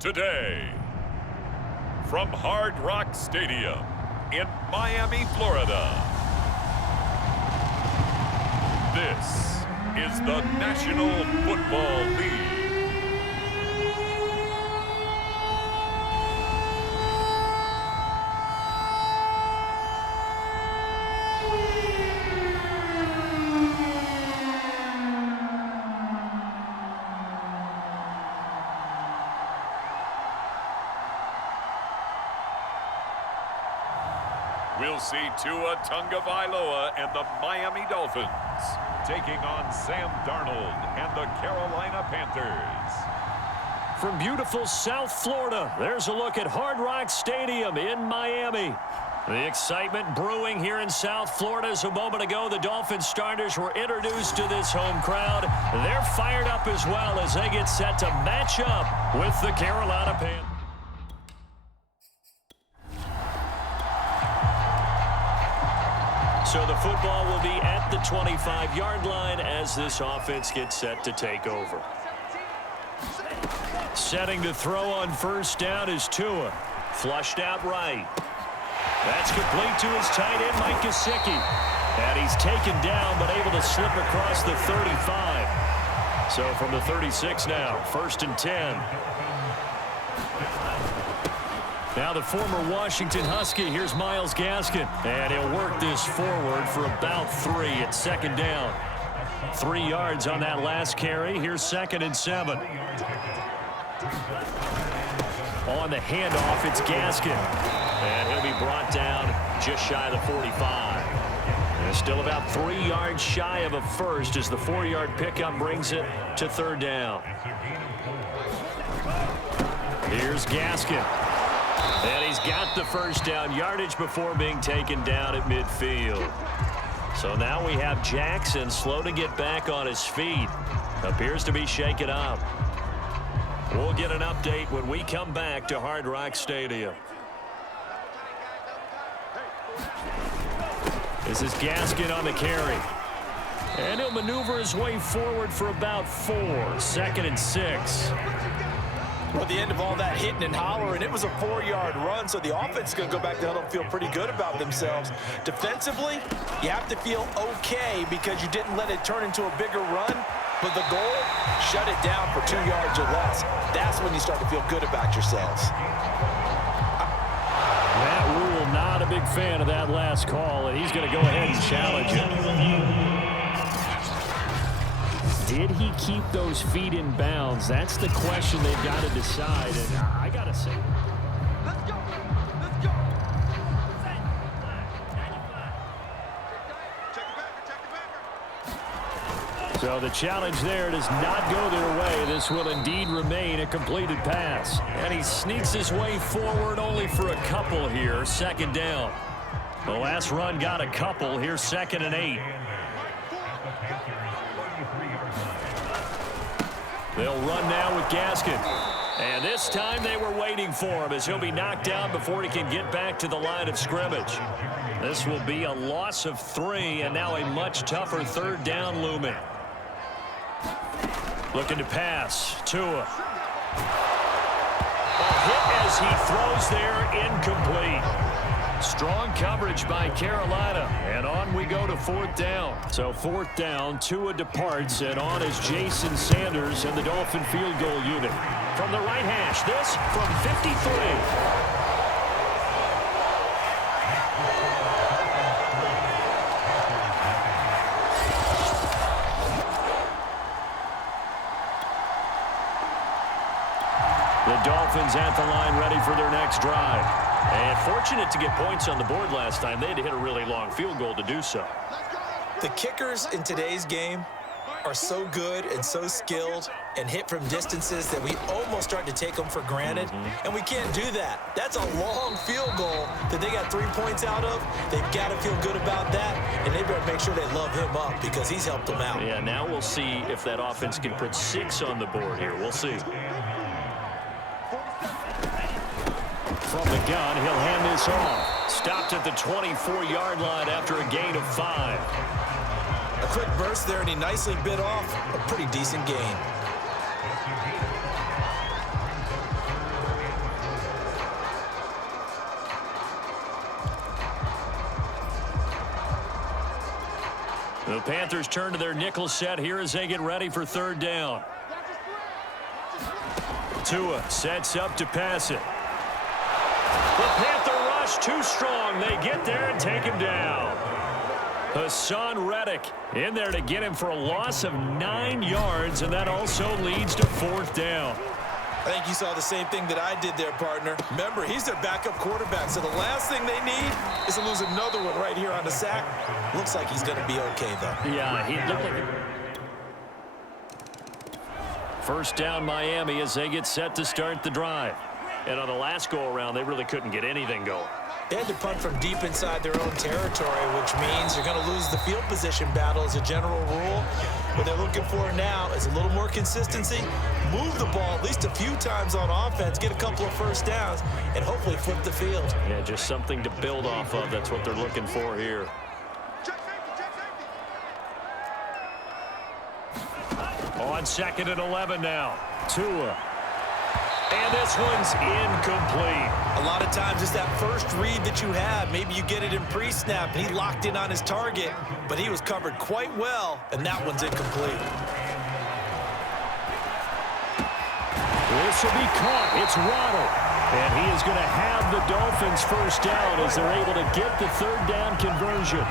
Today, from Hard Rock Stadium in Miami, Florida, this is the National Football League. We'll see Tua Tagovailoa and the Miami Dolphins taking on Sam Darnold and the Carolina Panthers. From beautiful South Florida, there's a look at Hard Rock Stadium in Miami. The excitement brewing here in South Florida. As a moment ago, the Dolphins starters were introduced to this home crowd. They're fired up as well as they get set to match up with the Carolina Panthers. So the football will be at the 25-yard line as this offense gets set to take over. Setting to throw on first down is Tua. Flushed out right. That's complete to his tight end, Mike Gesicki. And he's taken down but able to slip across the 35. So from the 36 now, 1st and 10. Now the former Washington Husky, here's Myles Gaskin. And he'll work this forward for about 3 at 2nd down. 3 yards on that last carry. Here's 2nd and 7. On the handoff, it's Gaskin. And he'll be brought down just shy of the 45. And still about 3 yards shy of a first as the 4-yard pickup brings it to 3rd down. Here's Gaskin. And he's got the first down yardage before being taken down at midfield. So now we have Jackson slow to get back on his feet. Appears to be shaken up. We'll get an update when we come back to Hard Rock Stadium. This is Gaskin on the carry. And he'll maneuver his way forward for about 4. 2nd and 6. Well, at the end of all that hitting and hollering, it was a 4-yard run, so the offense is going to go back to huddle and feel pretty good about themselves. Defensively, you have to feel okay because you didn't let it turn into a bigger run, but the goal, shut it down for 2 yards or less. That's when you start to feel good about yourselves. Matt Rule, not a big fan of that last call, and he's going to go ahead and challenge it. Did he keep those feet in bounds? That's the question they've got to decide. And I got to say, let's go. Let's go. so the challenge there does not go their way. This will indeed remain a completed pass. And he sneaks his way forward only for a couple here. 2nd down. The last run got a couple. Here's 2nd and 8. They'll run now with Gaskin. And this time they were waiting for him as he'll be knocked down before he can get back to the line of scrimmage. This will be a loss of 3 and now a much tougher 3rd down looming. Looking to pass. Tua. A hit as he throws there, incomplete. Strong coverage by Carolina, and on we go to 4th down. So 4th down, Tua departs, and on is Jason Sanders and the Dolphin field goal unit. From the right hash, this from 53. The Dolphins at the line ready for their next drive. And fortunate to get points on the board last time. They had to hit a really long field goal to do so. The kickers in today's game are so good and so skilled and hit from distances that we almost start to take them for granted, and we can't do that. That's a long field goal that they got 3 points out of. They've got to feel good about that, and they better make sure they love him up because he's helped them out. Yeah, now we'll see if that offense can put 6 on the board here. We'll see. From the gun, he'll hand this off. Stopped at the 24-yard line after a gain of 5. A quick burst there, and he nicely bit off a pretty decent gain. The Panthers turn to their nickel set here as they get ready for 3rd down. Tua sets up to pass it. The Panther rush too strong. They get there and take him down. Hassan Reddick in there to get him for a loss of 9 yards, and that also leads to 4th down. I think you saw the same thing that I did there, partner. Remember, he's their backup quarterback, so the last thing they need is to lose another one right here on the sack. Looks like he's going to be okay, though. Yeah, he looked like it. 1st down Miami as they get set to start the drive. And on the last go-around, they really couldn't get anything going. They had to punt from deep inside their own territory, which means you're going to lose the field position battle as a general rule. What they're looking for now is a little more consistency, move the ball at least a few times on offense, get a couple of 1st downs, and hopefully flip the field. Yeah, just something to build off of. That's what they're looking for here. On 2nd and 11 now. Tua. And this one's incomplete. A lot of times it's that first read that you have. Maybe you get it in pre-snap, and he locked in on his target, but he was covered quite well, and that one's incomplete. This will be caught. It's Waddle. And he is going to have the Dolphins 1st down as they're able to get the 3rd down conversion.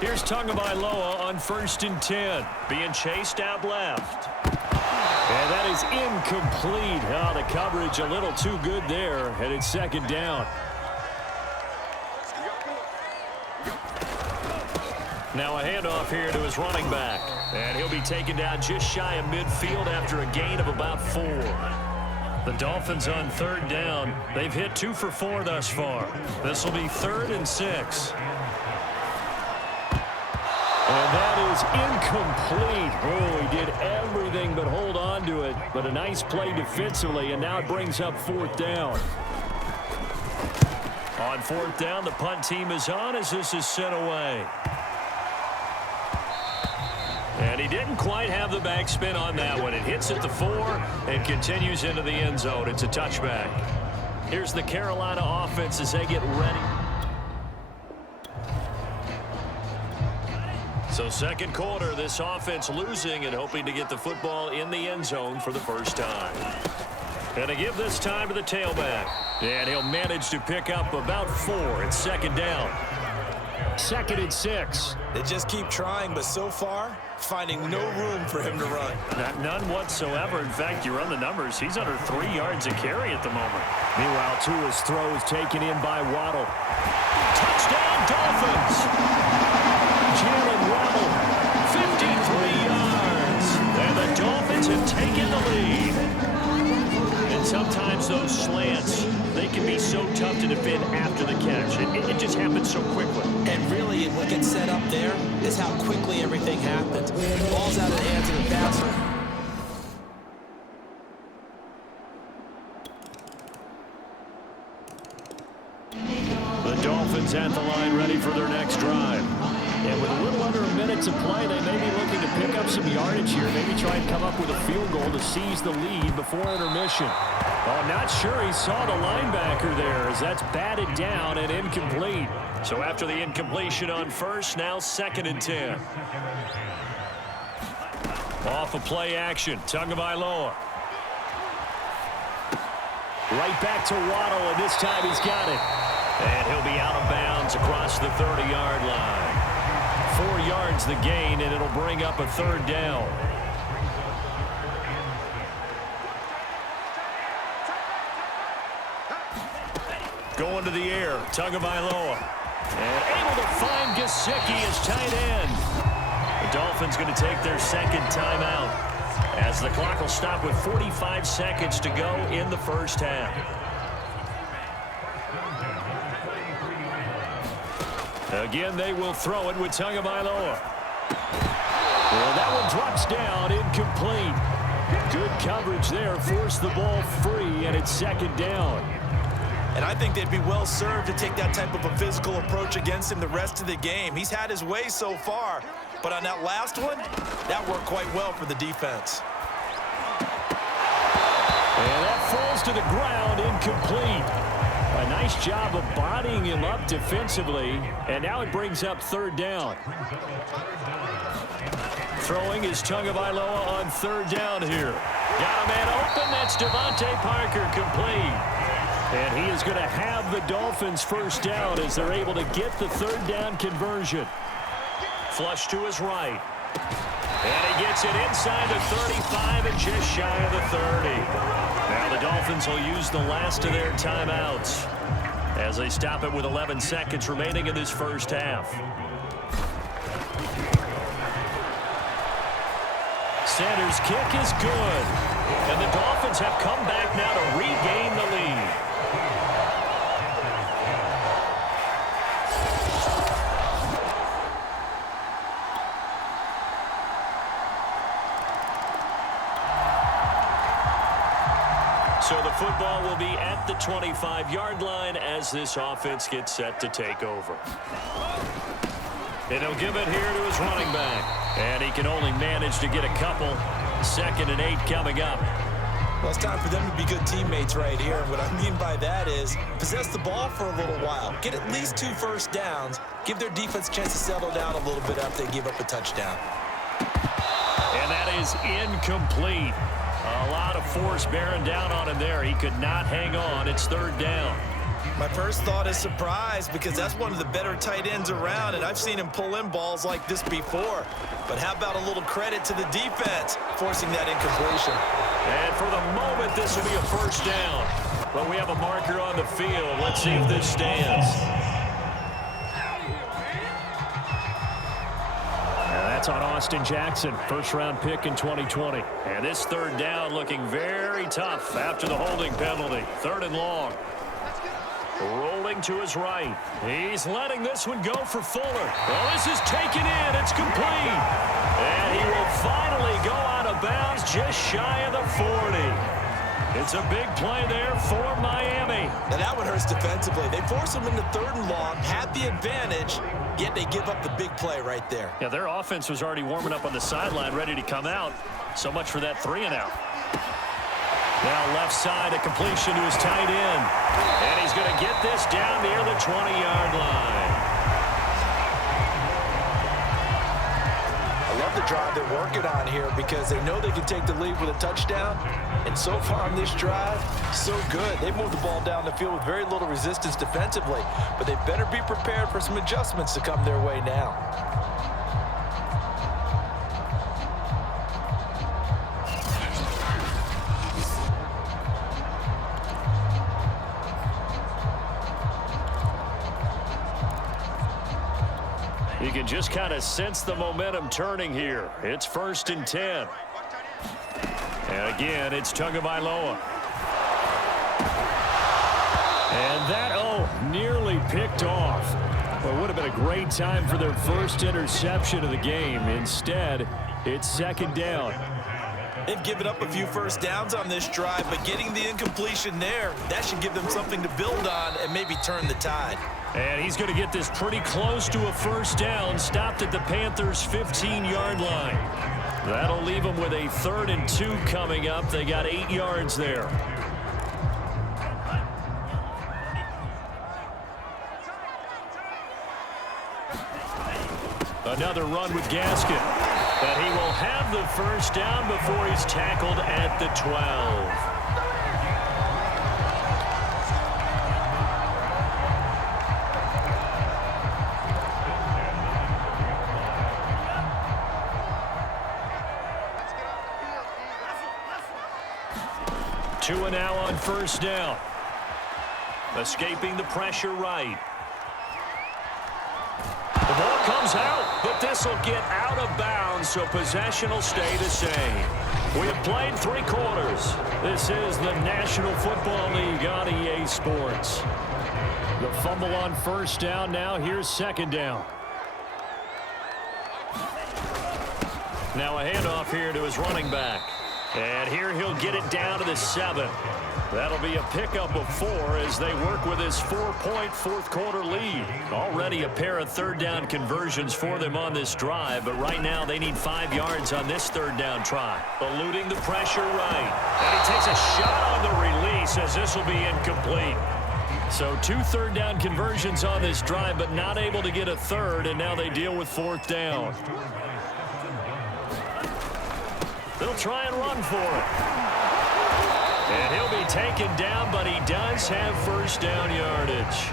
Here's Tagovailoa on 1st and 10. Being chased out left. And that is incomplete. Oh, the coverage a little too good there. And it's 2nd down. Now a handoff here to his running back. And he'll be taken down just shy of midfield after a gain of about 4. The Dolphins on 3rd down. They've hit 2 for 4 thus far. This will be 3rd and 6. And that is incomplete. Oh, he did everything but hold on to it. But a nice play defensively, and now it brings up 4th down. On 4th down, the punt team is on as this is sent away. And he didn't quite have the backspin on that one. It hits at the 4 and continues into the end zone. It's a touchback. Here's the Carolina offense as they get ready. So 2nd quarter, this offense losing and hoping to get the football in the end zone for the 1st time. And to give this time to the tailback. And he'll manage to pick up about 4. It's 2nd down. 2nd and 6. They just keep trying, but so far, finding no room for him to run. None whatsoever. In fact, you run the numbers, he's under 3 yards a carry at the moment. Meanwhile, Tua's throw is taken in by Waddle. Touchdown, Dolphins! Jalen Waddle, 53 yards. And the Dolphins have taken the lead. And sometimes those slants, they can be so tough to defend after the catch. It just happens so quickly. And really, what gets set up there is how quickly everything happens. The ball's out of the hands of the passer. The Dolphins at the line ready for their next drive. And with a little under a minute to play, they may be looking to pick up some yardage here. Maybe try and come up with a field goal to seize the lead before intermission. Well, I'm not sure he saw the linebacker there as that's batted down and incomplete. So after the incompletion on 1st, now 2nd and 10. Off of play action, Tagovailoa. Right back to Waddle, and this time he's got it. And he'll be out of bounds across the 30-yard line. 4 yards the gain, and it'll bring up a 3rd down. Going to the air, Tagovailoa. And able to find Gesicki as tight end. The Dolphins going to take their second timeout as the clock will stop with 45 seconds to go in the first half. Again, they will throw it with Tagovailoa. Well, that one drops down, incomplete. Good coverage there, forced the ball free, and it's second down. And I think they'd be well served to take that type of a physical approach against him the rest of the game. He's had his way so far, but on that last one, that worked quite well for the defense. And that falls to the ground, incomplete. A nice job of bodying him up defensively, and now it brings up third down. Throwing is Tagovailoa on third down here. Got a man open. That's Devontae Parker, complete. And he is going to have the Dolphins first down as they're able to get the third down conversion. Flush to his right. And he gets it inside the 35 and just shy of the 30. Now the Dolphins will use the last of their timeouts as they stop it with 11 seconds remaining in this first half. Sanders' kick is good. And the Dolphins have come back now to regain the lead. So the football will be at the 25-yard line as this offense gets set to take over. And he'll give it here to his running back. And he can only manage to get a couple. 2nd and 8 coming up. Well, it's time for them to be good teammates right here. What I mean by that is possess the ball for a little while. Get at least 2 first downs. Give their defense a chance to settle down a little bit after they give up a touchdown. And that is incomplete. A lot of force bearing down on him there. He could not hang on. It's third down. My first thought is surprise because that's one of the better tight ends around, and I've seen him pull in balls like this before. But how about a little credit to the defense forcing that incompletion? And for the moment, this will be a first down. But we have a marker on the field. Let's see if this stands. That's on Austin Jackson, first-round pick in 2020. And this third down looking very tough after the holding penalty. 3rd and long. Rolling to his right. He's letting this one go for Fuller. Well, this is taken in. It's complete. And he will finally go out of bounds just shy of the 40. It's a big play there for Miami. Now that one hurts defensively. They force him into 3rd and long, had the advantage, yet they give up the big play right there. Yeah, their offense was already warming up on the sideline, ready to come out. So much for that 3 and out. Now left side, a completion to his tight end. And he's going to get this down near the 20-yard line. I love the drive they're working on here because they know they can take the lead with a touchdown. And so far on this drive, so good. They moved the ball down the field with very little resistance defensively. But they better be prepared for some adjustments to come their way now. You can just kind of sense the momentum turning here. It's 1st and 10. And again, it's Tagovailoa. And that, nearly picked off. Well, it would have been a great time for their first interception of the game. Instead, it's 2nd down. They've given up a few first downs on this drive, but getting the incompletion there, that should give them something to build on and maybe turn the tide. And he's going to get this pretty close to a first down, stopped at the Panthers' 15-yard line. That'll leave them with a 3rd and 2 coming up. They got 8 yards there. Another run with Gaskin. But he will have the first down before he's tackled at the 12. Two and now on first down. Escaping the pressure right. comes out, but this will get out of bounds, so possession will stay the same. We have played 3 quarters. This is the National Football League on EA Sports. The fumble on first down now. Here's second down. Now a handoff here to his running back. And here he'll get it down to the 7. That'll be a pickup of 4 as they work with his 4-point fourth-quarter lead. Already a pair of third-down conversions for them on this drive, but right now they need 5 yards on this third-down try. Eluding the pressure right. And he takes a shot on the release as this will be incomplete. So 2 third-down conversions on this drive, but not able to get a third, and now they deal with 4th down. They'll try and run for it. And he'll be taken down, but he does have first down yardage.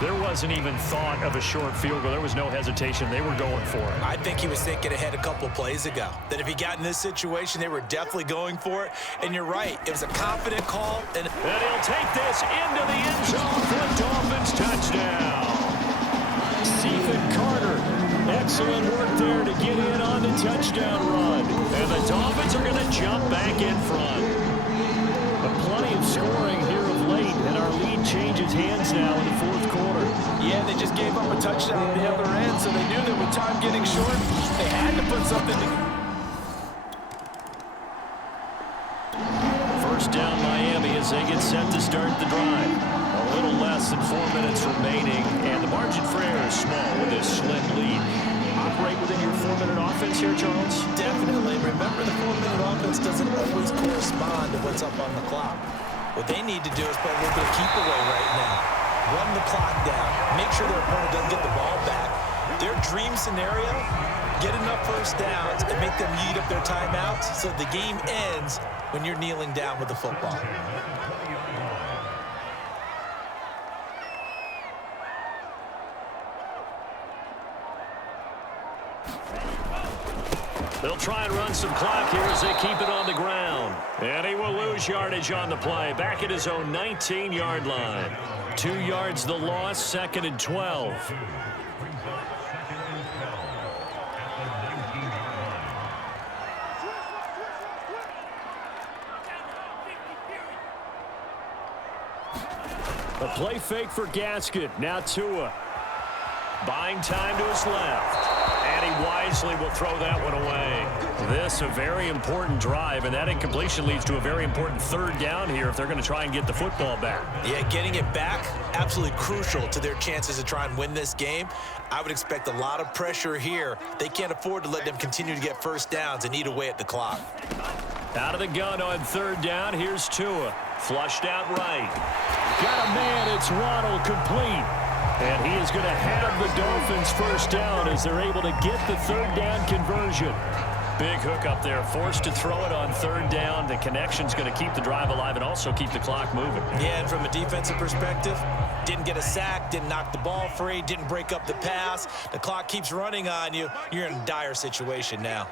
There wasn't even thought of a short field goal. There was no hesitation. They were going for it. I think he was thinking ahead a couple of plays ago, that if he got in this situation, they were definitely going for it. And you're right. It was a confident call. And he'll take this into the end zone for a Dolphins touchdown. Stephen Carter. Excellent work there to get in on the touchdown run. And the Dolphins are going to jump back in front. But plenty of scoring here of late, and our lead changes hands now in the 4th quarter. Yeah, they just gave up a touchdown on the other end, so they knew that with time getting short, they had to put something together. First down Miami as they get set to start the drive. A little less than 4 minutes remaining, and the margin for error is small with this slim lead. Operate within your 4-minute offense here, Charles? Definitely. Remember, the 4-minute offense doesn't always correspond to what's up on the clock. What they need to do is play a little bit of keep away right now. Run the clock down. Make sure their opponent doesn't get the ball back. Their dream scenario, get enough first downs and make them eat up their timeouts so the game ends when you're kneeling down with the football. They'll try and run some clock here as they keep it on the ground. And he will lose yardage on the play. Back at his own 19-yard line. 2 yards the loss, 2nd and 12. A play fake for Gaskin. Now Tua. Buying time to his left. And he wisely will throw that one away. This a very important drive, and that incompletion leads to a very important third down here if they're going to try and get the football back. Yeah, getting it back, absolutely crucial to their chances to try and win this game. I would expect a lot of pressure here. They can't afford to let them continue to get first downs and eat away at the clock. Out of the gun on third down, here's Tua. Flushed out right. Got a man, it's Waddle, complete. And he is going to have the Dolphins first down as they're able to get the third down conversion. Big hook up there, forced to throw it on third down. The connection's going to keep the drive alive and also keep the clock moving. Yeah, and from a defensive perspective, didn't get a sack, didn't knock the ball free, didn't break up the pass. The clock keeps running on you. You're in a dire situation now.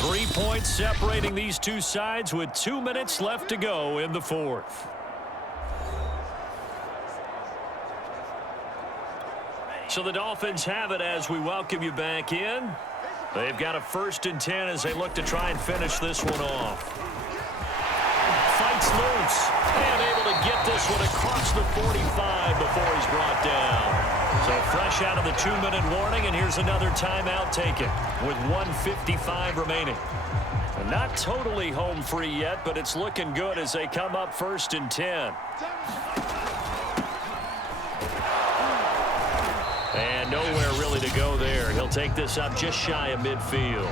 3 points separating these two sides with 2 minutes left to go in the 4th. So the Dolphins have it as we welcome you back in. They've got a 1st and 10 as they look to try and finish this one off. Fights loose and able to get this one across the 45 before he's brought down. So fresh out of the 2-minute warning, and here's another timeout taken with 1:55 remaining. And not totally home free yet, but it's looking good as they come up 1st and 10. And nowhere really to go there. He'll take this up just shy of midfield.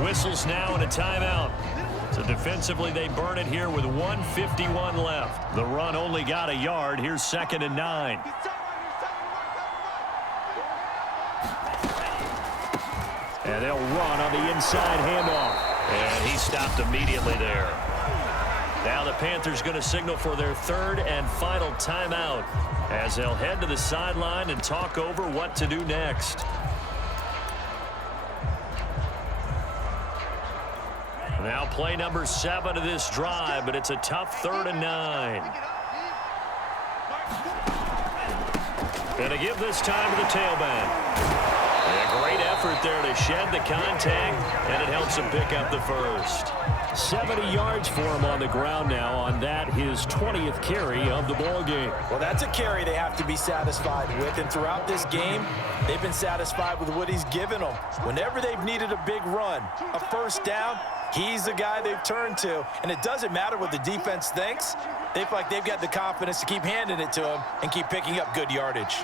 Whistles now and a timeout. So defensively they burn it here with 1:51 left. The run only got a yard. Here's 2nd and 9. And they'll run on the inside handoff. And he stopped immediately there. Now the Panthers going to signal for their 3rd and final timeout as they'll head to the sideline and talk over what to do next. Now play number 7 of this drive, but it's a tough 3rd and 9. Going to give this time to the tailback. there to shed the contact, and it helps him pick up the first. 70 yards for him on the ground now on that, his 20th carry of the ball game. Well, that's a carry they have to be satisfied with, and throughout this game, they've been satisfied with what he's given them. Whenever they've needed a big run, a first down, he's the guy they've turned to, and it doesn't matter what the defense thinks. They feel like they've got the confidence to keep handing it to him and keep picking up good yardage.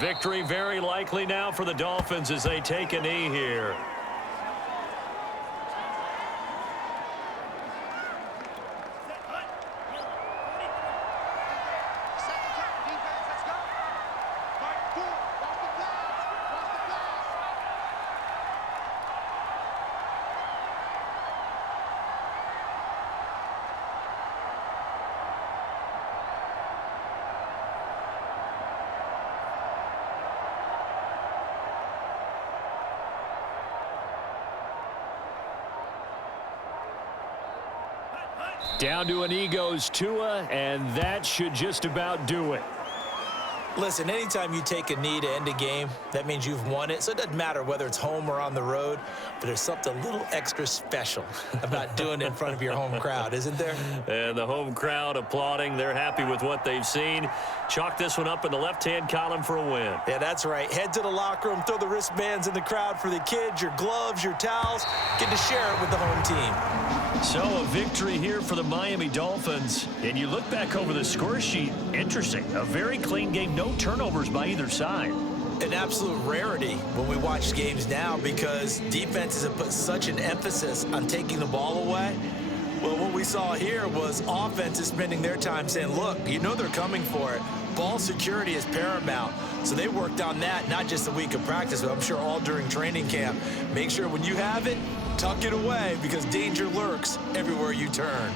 Victory very likely now for the Dolphins as they take a knee here. Down to a knee goes Tua, and that should just about do it. Listen, anytime you take a knee to end a game, that means you've won it. So it doesn't matter whether it's home or on the road, but there's something a little extra special about doing it in front of your home crowd, isn't there? And the home crowd applauding. They're happy with what they've seen. Chalk this one up in the left-hand column for a win. Yeah, that's right. Head to the locker room, throw the wristbands in the crowd for the kids, your gloves, your towels. Get to share it with the home team. So a victory here for the Miami Dolphins. And you look back over the score sheet, interesting. A very clean game, no turnovers by either side. An absolute rarity when we watch games now because defenses have put such an emphasis on taking the ball away. Well, what we saw here was offenses spending their time saying, look, you know they're coming for it. Ball security is paramount. So they worked on that, not just a week of practice, but I'm sure all during training camp. Make sure when you have it, tuck it away because danger lurks everywhere you turn.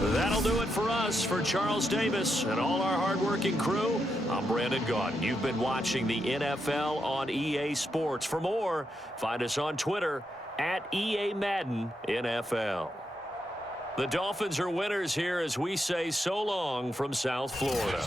That'll do it for us. For Charles Davis and all our hardworking crew, I'm Brandon Gaudin. You've been watching the NFL on EA Sports. For more, find us on Twitter at EA Madden NFL. The Dolphins are winners here as we say so long from South Florida.